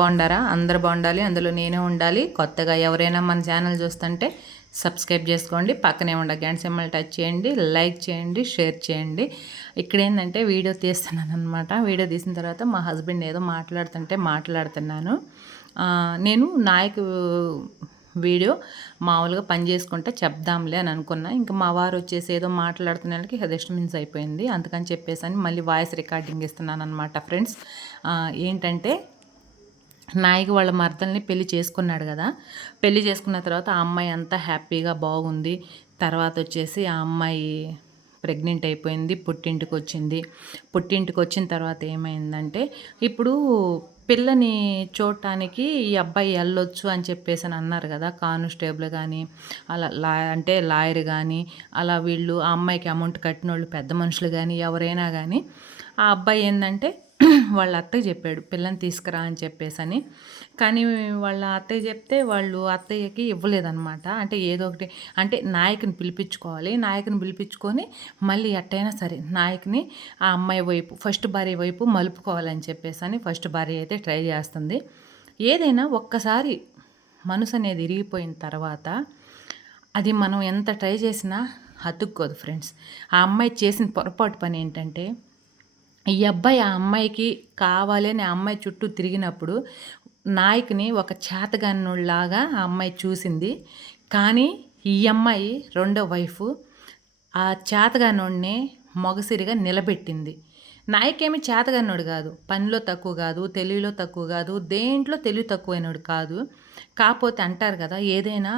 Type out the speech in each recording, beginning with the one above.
బాగుండారా? అందరు బాగుండాలి అందులో నేనే ఉండాలి. కొత్తగా ఎవరైనా మన ఛానల్ చూస్తుంటే సబ్స్క్రైబ్ చేసుకోండి పక్కనే ఉండ గంట సింబల్ టచ్ చేయండి లైక్ చేయండి షేర్ చేయండి. ఇక్కడ ఏంటంటే వీడియో తీస్తున్నాను అనమాట వీడియో తీసిన తర్వాత మా హస్బెండ్ ఏదో మాట్లాడుతుంటే మాట్లాడుతున్నాను. నేను నాయకు వీడియో మామూలుగా పని చేసుకుంటే చెప్దాంలే అని అనుకున్నా. ఇంకా మా వారు వచ్చేసి ఏదో మాట్లాడుతున్న హెదెస్టమిన్స్ అయిపోయింది. అందుకని చెప్పేసి అని మళ్ళీ వాయిస్ రికార్డింగ్ ఇస్తున్నాను అనమాట ఫ్రెండ్స్ ఏంటంటే నాయకు వాళ్ళ మర్దల్ని పెళ్ళి చేసుకున్నాడు కదా. పెళ్ళి చేసుకున్న తర్వాత ఆ అమ్మాయి అంతా హ్యాపీగా బాగుంది. తర్వాత వచ్చేసి ఆ అమ్మాయి ప్రెగ్నెంట్ అయిపోయింది పుట్టింటికి వచ్చింది. పుట్టింటికి వచ్చిన తర్వాత ఏమైందంటే ఇప్పుడు పిల్లని చూడటానికి ఈ అబ్బాయి వెళ్ళొచ్చు అని చెప్పేసి అని అన్నారు కదా కానిస్టేబుల్ కానీ అలా లా అంటే లాయర్ కానీ అలా వీళ్ళు ఆ అమ్మాయికి అమౌంట్ కట్టిన వాళ్ళు పెద్ద మనుషులు కానీ ఎవరైనా కానీ ఆ అబ్బాయి ఏంటంటే వాళ్ళ అత్తయ్య చెప్పాడు పిల్లని తీసుకురా అని చెప్పేసి అని కానీ వాళ్ళ అత్తయ్య చెప్తే వాళ్ళు అత్తయ్యకి ఇవ్వలేదన్నమాట. అంటే ఏదో ఒకటి అంటే నాయకుని పిలిపించుకోవాలి. నాయకుని పిలిపించుకొని మళ్ళీ ఎట్టయినా సరే నాయకుని ఆ అమ్మాయి వైపు ఫస్ట్ భార్య వైపు మలుపుకోవాలని చెప్పేసి అని ఫస్ట్ భార్య అయితే ట్రై చేస్తుంది. ఏదైనా ఒక్కసారి మనసు అనేది ఇరిగిపోయిన తర్వాత అది మనం ఎంత ట్రై చేసినా అతుక్కోదు ఫ్రెండ్స్. ఆ అమ్మాయి చేసిన పొరపాటు పని ఏంటంటే ఈ అబ్బాయి ఆ అమ్మాయికి కావాలి అని ఆ అమ్మాయి చుట్టూ తిరిగినప్పుడు నాయకుని ఒక చేతగానులాగా ఆ అమ్మాయి చూసింది. కానీ ఈ అమ్మాయి రెండో వైఫ్ ఆ చేతగానోడిని మొగసిరిగా నిలబెట్టింది. నాయకేమి చేతగానోడు కాదు. పనిలో తక్కువ కాదు తెలివిలో తక్కువ కాదు దేంట్లో తెలివి తక్కువైనడు కాదు. కాకపోతే అంటారు కదా ఏదైనా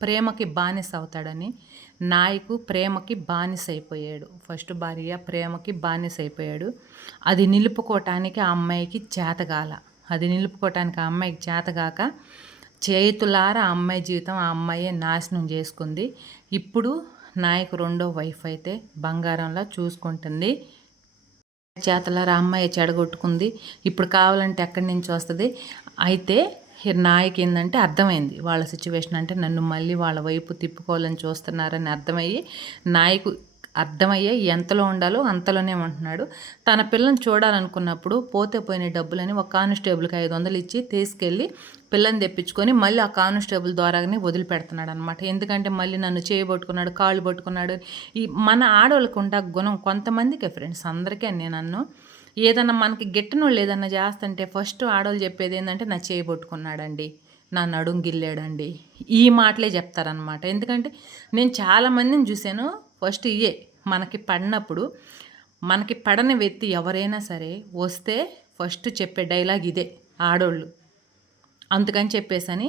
ప్రేమకి బానిస అవుతాడని నాయకు ప్రేమకి బానిస అయిపోయాడు ఫస్ట్ భార్య ప్రేమకి బానిస అయిపోయాడు అది నిలుపుకోవటానికి ఆ అమ్మాయికి చేతగాల అది నిలుపుకోవటానికి ఆ అమ్మాయికి చేతగాక చేతులారా ఆ అమ్మాయి జీవితం ఆ అమ్మాయే నాశనం చేసుకుంది. ఇప్పుడు నాయకు రెండో వైఫ్ అయితే బంగారంలా చూసుకుంటుంది. చేతలారా అమ్మాయి చెడగొట్టుకుంది. ఇప్పుడు కావాలంటే ఎక్కడి నుంచి వస్తుంది? అయితే నాయకి ఏంటంటే అర్థమైంది. వాళ్ళ సిచ్యువేషన్ అంటే నన్ను మళ్ళీ వాళ్ళ వైపు తిప్పుకోవాలని చూస్తున్నారని అర్థమయ్యి నాయకు అర్థమయ్యే ఎంతలో ఉండాలో అంతలోనే ఉంటున్నాడు. తన పిల్లని చూడాలనుకున్నప్పుడు పోతే పోయిన డబ్బులని ఒక కానిస్టేబుల్కి ఐదు వందలు ఇచ్చి తీసుకెళ్ళి పిల్లని తెప్పించుకొని మళ్ళీ ఆ కానిస్టేబుల్ ద్వారానే వదిలిపెడుతున్నాడు అనమాట ఎందుకంటే మళ్ళీ నన్ను చేయబట్టుకున్నాడు కాళ్ళు పట్టుకున్నాడు. ఈ మన ఆడవాళ్ళకు ఉండ గుణం కొంతమందికే ఫ్రెండ్స్ అందరికీ నేను నన్ను ఏదన్నా మనకి గిట్టనోళ్ళు ఏదన్నా చేస్తుంటే ఫస్ట్ ఆడవాళ్ళు చెప్పేది ఏంటంటే నా చేయబొట్టుకున్నాడండి నా నడుం గిల్లాడండి. ఈ మాటలే చెప్తారనమాట ఎందుకంటే నేను చాలామందిని చూశాను ఫస్ట్ ఇయే మనకి పడినప్పుడు. మనకి పడని వ్యక్తి ఎవరైనా సరే వస్తే ఫస్ట్ చెప్పే డైలాగ్ ఇదే ఆడోళ్ళు. అందుకని చెప్పేసని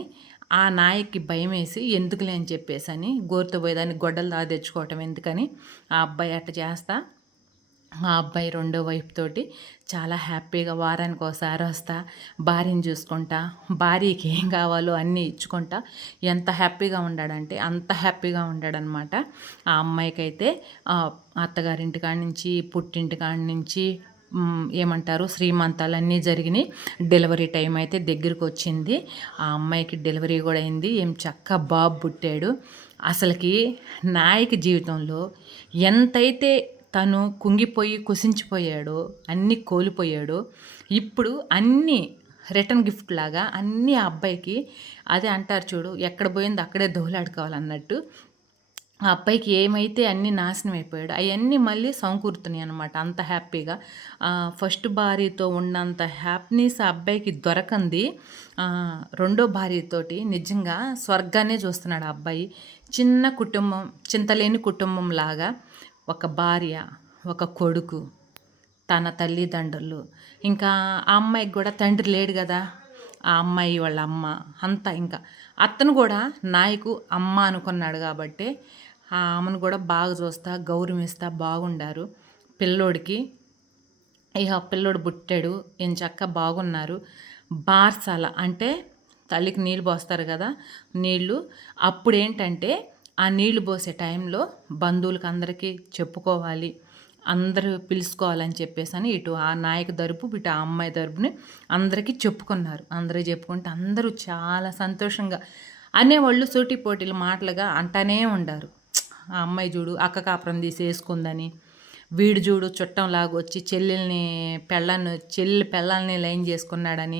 ఆ నాయకి భయం వేసి ఎందుకులే? అని చెప్పేసని గోరుతో పోయేదాన్ని గొడ్డలు దా తెచ్చుకోవటం ఎందుకని ఆ అబ్బాయి అట్ట చేస్తా ఆ అబ్బాయి రెండో వైపు తోటి చాలా హ్యాపీగా వారానికి ఒకసారి వస్తా భార్యని చూసుకుంటా భార్యకి ఏం కావాలో అన్నీ ఇచ్చుకుంటా. ఎంత హ్యాపీగా ఉన్నాడంటే అంత హ్యాపీగా ఉన్నాడనమాట ఆ అమ్మాయికి అయితే అత్తగారింటి కాడి నుంచి పుట్టింటి కాడి నుంచి ఏమంటారు శ్రీమంతాలు అన్నీ జరిగినాయి. డెలివరీ టైం అయితే దగ్గరికి వచ్చింది. ఆ అమ్మాయికి డెలివరీ కూడా అయింది. ఏం చక్క బాబు పుట్టాడు. అసలుకి నాయక జీవితంలో ఎంతైతే తను కుంగిపోయి కుసించిపోయాడు అన్నీ కోల్పోయాడు. ఇప్పుడు అన్నీ రిటర్న్ గిఫ్ట్ లాగా అన్నీ ఆ అబ్బాయికి అదే అంటారు చూడు ఎక్కడ పోయింది అక్కడే దోహలాడుకోవాలన్నట్టు ఆ అబ్బాయికి ఏమైతే అన్నీ నాశనం అయిపోయాడు అవన్నీ మళ్ళీ సమకూరుతున్నాయి అనమాట అంత హ్యాపీగా. ఫస్ట్ భార్యతో ఉన్నంత హ్యాపీనెస్ ఆ అబ్బాయికి దొరకంది. రెండో భార్యతోటి నిజంగా స్వర్గాన్నే చూస్తున్నాడు ఆ అబ్బాయి. చిన్న కుటుంబం చింతలేని కుటుంబం లాగా. ఒక భార్య ఒక కొడుకు తన తల్లిదండ్రులు. ఇంకా ఆ అమ్మాయికి కూడా తండ్రి లేడు కదా. ఆ అమ్మాయి వాళ్ళ అమ్మ అంతా ఇంకా. అతను కూడా నాయకు అమ్మ అనుకున్నాడు కాబట్టి ఆ అమ్మను కూడా బాగా చూస్తా గౌరవిస్తా బాగుండారు. పిల్లోడికి ఇక పిల్లోడు పుట్టాడు ఏం చక్క బాగున్నారు. బార్సాల అంటే తల్లికి నీళ్ళు పోస్తారు కదా నీళ్ళు. అప్పుడు ఏంటంటే ఆ నీళ్ళు పోసే టైంలో బంధువులకు అందరికీ చెప్పుకోవాలి. అందరూ పిలుచుకోవాలని చెప్పేసి అని ఇటు ఆ నాయక దరుపు ఇటు ఆ అమ్మాయి దరుపుని అందరికీ చెప్పుకున్నారు. అందరూ చెప్పుకుంటే అందరూ చాలా సంతోషంగా అనేవాళ్ళు సూటి పోటీలు మాటలుగా అంటానే ఉండారు. ఆ అమ్మాయి చూడు అక్క కాపురం తీసి వేసుకుందని వీడు చూడు చుట్టం లాగా వచ్చి చెల్లెల్ని పెళ్ళాన్ని చెల్లి పెళ్ళాలని లైన్ చేసుకున్నాడని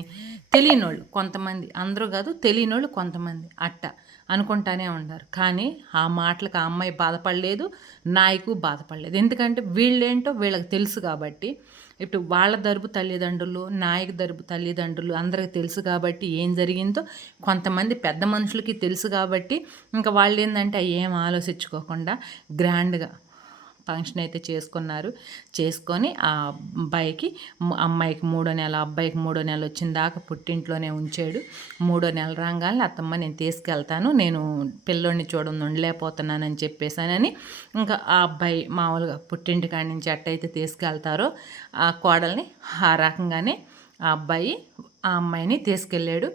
తెలియనోళ్ళు కొంతమంది. అందరూ కాదు తెలియనోళ్ళు కొంతమంది అట్ట. అనుకుంటానే ఉంటారు కానీ ఆ మాటలకు ఆ అమ్మాయి బాధపడలేదు నాయకు బాధపడలేదు. ఎందుకంటే వీళ్ళేంటో వీళ్ళకి తెలుసు కాబట్టి ఇప్పుడు వాళ్ళ దరుపు తల్లిదండ్రులు నాయకు దరుపు తల్లిదండ్రులు అందరికి తెలుసు కాబట్టి ఏం జరిగిందో కొంతమంది పెద్ద మనుషులకి తెలుసు కాబట్టి ఇంకా వాళ్ళు ఏంటంటే ఏం ఆలోచించుకోకుండా గ్రాండ్గా ఫంక్షన్ అయితే చేసుకున్నారు. చేసుకొని ఆ అబ్బాయికి అమ్మాయికి మూడో నెల అబ్బాయికి మూడో నెల వచ్చిన దాకా పుట్టింట్లోనే ఉంచాడు. మూడో నెల రాగానే అత్తమ్మ నేను తీసుకెళ్తాను. నేను పిల్లోడిని చూడండి ఉండలేకపోతున్నానని చెప్పేసానని ఇంకా ఆ అబ్బాయి మామూలుగా పుట్టింటి కాడి నుంచి అట్టయితే తీసుకెళ్తారో ఆ కోడల్ని ఆ రకంగానే ఆ అబ్బాయి ఆ అమ్మాయిని తీసుకెళ్ళాడు.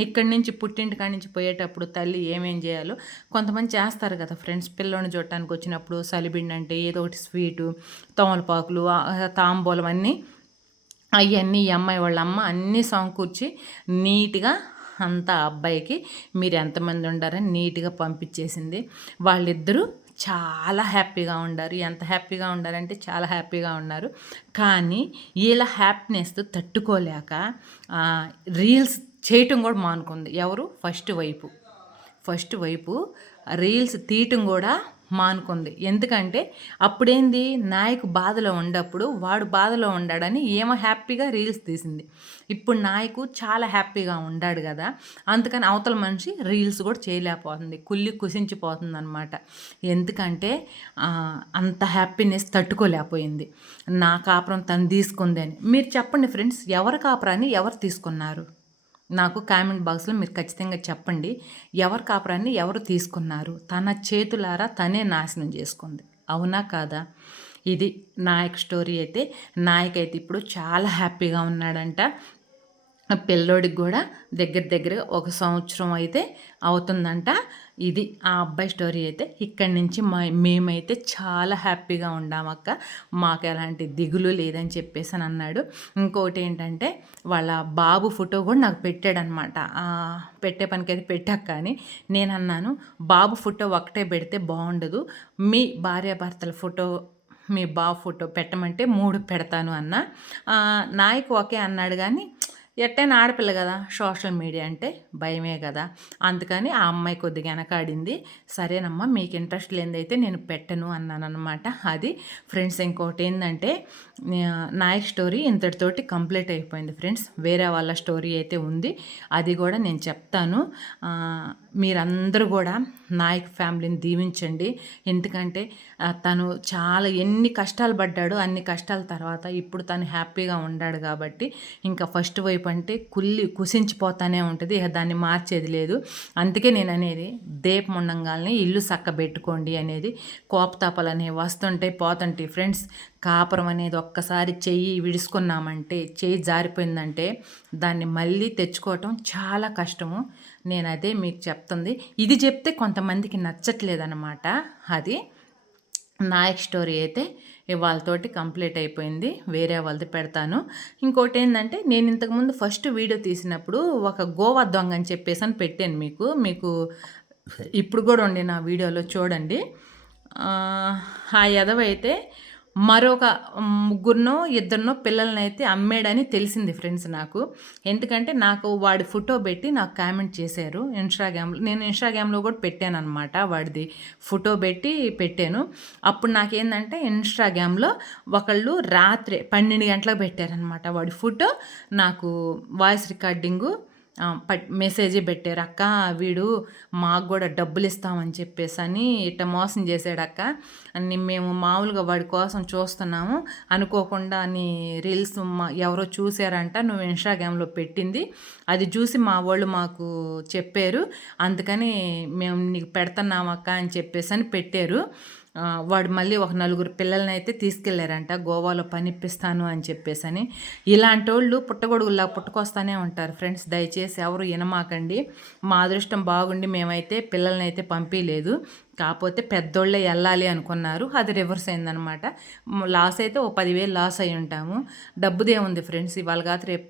ఇక్కడి నుంచి పుట్టింటి కాడి నుంచి పోయేటప్పుడు తల్లి ఏమేం చేయాలో కొంతమంది చేస్తారు కదా ఫ్రెండ్స్. పిల్లోని చూడటానికి వచ్చినప్పుడు సలిబిండి అంటే ఏదో ఒకటి స్వీటు తోమలపాకులు తాంబూలం అన్నీ అవన్నీ ఈ అమ్మాయి వాళ్ళ అమ్మ అన్నీ సమకూర్చి నీట్గా అంతా అబ్బాయికి మీరు ఎంతమంది ఉండారని నీట్గా పంపించేసింది. వాళ్ళిద్దరూ చాలా హ్యాపీగా ఉండారు. ఎంత హ్యాపీగా ఉండారంటే చాలా హ్యాపీగా ఉన్నారు. కానీ వీళ్ళ హ్యాపీనెస్ తట్టుకోలేక రీల్స్ చేయటం కూడా మానుకుంది. ఎవరు? ఫస్ట్ వైపు. ఫస్ట్ వైపు రీల్స్ తీయటం కూడా మానుకుంది. ఎందుకంటే అప్పుడేంది? నాయకు బాధలో ఉండప్పుడు వాడు బాధలో ఉండాడని ఏమో హ్యాపీగా రీల్స్ తీసింది. ఇప్పుడు నాయకు చాలా హ్యాపీగా ఉండాడు కదా. అందుకని అవతల మనిషి రీల్స్ కూడా చేయలేకపోతుంది. కుళ్ళి కుసించిపోతుంది అనమాట ఎందుకంటే అంత హ్యాపీనెస్ తట్టుకోలేకపోయింది. నా కాపురం తను తీసుకుంది అని. మీరు చెప్పండి ఫ్రెండ్స్ ఎవరి కాపురాన్ని ఎవరు తీసుకున్నారు? నాకు కామెంట్ బాక్స్లో మీరు ఖచ్చితంగా చెప్పండి. ఎవరి కాపురాన్ని ఎవరు తీసుకున్నారు? తన చేతులారా తనే నాశనం చేసుకుంది. అవునా కాదా? ఇది నాయక్ స్టోరీ అయితే నాయక్ అయితే ఇప్పుడు చాలా హ్యాపీగా ఉన్నాడంట. పిల్లోడికి కూడా దగ్గర దగ్గర ఒక సంవత్సరం అయితే అవుతుందంట. ఇది ఆ అబ్బాయి స్టోరీ అయితే ఇక్కడి నుంచి మా మేమైతే చాలా హ్యాపీగా ఉండామక్క మాకు ఎలాంటి దిగులు లేదని చెప్పేసి అని అన్నాడు. ఇంకోటి ఏంటంటే వాళ్ళ బాబు ఫోటో కూడా నాకు పెట్టాడనమాట. పెట్టే పనికైతే పెట్టాక కానీ నేను అన్నాను బాబు ఫోటో ఒకటే పెడితే బాగుండదు. మీ భార్యాభర్తల ఫోటో మీ బాబు ఫోటో పెట్టమంటే మూడు పెడతాను అన్న. నాయకు ఒకే అన్నాడు కానీ ఎట్టైనా ఆడపిల్ల కదా సోషల్ మీడియా అంటే భయమే కదా. అందుకని ఆ అమ్మాయి కొద్దిగా వెనకాడింది. సరేనమ్మా మీకు ఇంట్రెస్ట్ లేనిదైతే నేను పెట్టను అన్నాను అనమాట అది ఫ్రెండ్స్ ఇంకోటి ఏంటంటే నాయక్ స్టోరీ ఇంతటితోటి కంప్లీట్ అయిపోయింది ఫ్రెండ్స్. వేరే వాళ్ళ స్టోరీ అయితే ఉంది. అది కూడా నేను చెప్తాను. మీరందరూ కూడా నాయక్ ఫ్యామిలీని దీవించండి. ఎందుకంటే తను చాలా ఎన్ని కష్టాలు పడ్డాడో అన్ని కష్టాల తర్వాత ఇప్పుడు తను హ్యాపీగా ఉన్నాడు కాబట్టి ఇంకా ఫస్ట్ వైపు అంటే కుల్లి కుసించిపోతానే ఉంటుంది. ఇక దాన్ని మార్చేది లేదు. అందుకే నేను అనేది దీపం ఉండంగానే ఇల్లు చక్కబెట్టుకోండి అనేది కోపతాపాలు అనేవి వస్తుంటాయి పోతుంటాయి. ఫ్రెండ్స్ కాపురం అనేది ఒక్కసారి చెయ్యి విడుచుకున్నామంటే చెయ్యి జారిపోయిందంటే దాన్ని మళ్ళీ తెచ్చుకోవటం చాలా కష్టము. నేను అదే మీకు చెప్తుంది. ఇది చెప్తే కొంతమందికి నచ్చట్లేదన్నమాట. అది నాయక్ స్టోరీ అయితే వాళ్ళతోటి కంప్లీట్ అయిపోయింది. వేరే వాళ్ళది పెడతాను. ఇంకోటి ఏంటంటే నేను ఇంతకుముందు ఫస్ట్ వీడియో తీసినప్పుడు ఒక గోవా దొంగ అని చెప్పేసి అని పెట్టాను మీకు. మీకు ఇప్పుడు కూడా ఉండే నా వీడియోలో చూడండి. ఆ ఎదవైతే మరొక ముగ్గురునో ఇద్దరినో పిల్లల్ని అయితే అమ్మాడని తెలిసింది ఫ్రెండ్స్ నాకు. ఎందుకంటే నాకు వాడి ఫోటో పెట్టి నాకు కామెంట్ చేశారు ఇన్స్టాగ్రామ్లో. నేను ఇన్స్టాగ్రామ్లో కూడా పెట్టాను అనమాట వాడిది ఫోటో పెట్టి పెట్టాను. అప్పుడు నాకేందంటే ఇన్స్టాగ్రామ్లో ఒకళ్ళు రాత్రి పన్నెండు గంటలకు పెట్టారనమాట వాడి ఫోటో. నాకు వాయిస్ రికార్డింగు మెసేజ్ పెట్టారు అక్క వీడు మాకు కూడా డబ్బులు ఇస్తామని చెప్పేసి అని ఇట్ట మోసం చేశాడక్క అని మేము మామూలుగా వాడి కోసం చూస్తున్నాము. అనుకోకుండా నీ రీల్స్ మా ఎవరో చూసారంట నువ్వు ఇన్స్టాగ్రామ్లో పెట్టింది. అది చూసి మా వాళ్ళు మాకు చెప్పారు. అందుకని మేము నీకు పెడుతున్నామక్క అని చెప్పేసి అని పెట్టారు. వాడు మళ్ళీ ఒక నలుగురు పిల్లల్ని అయితే తీసుకెళ్ళారంట గోవాలో పనిప్పిస్తాను అని చెప్పేసి అని ఇలాంటి వాళ్ళు పుట్టగొడుగులా పుట్టుకొస్తానే ఉంటారు ఫ్రెండ్స్ దయచేసి ఎవరు వినమాకండి. మా అదృష్టం బాగుండి మేమైతే పిల్లల్ని అయితే పంపించలేదు కాకపోతే పెద్దోళ్ళే వెళ్ళాలి అనుకున్నారు అది రివర్స్ అయిందనమాట. లాస్ అయితే ఓ పదివేలు లాస్ అయి ఉంటాము డబ్బుదే ఉంది ఫ్రెండ్స్ ఇవాళ కాదు రేపు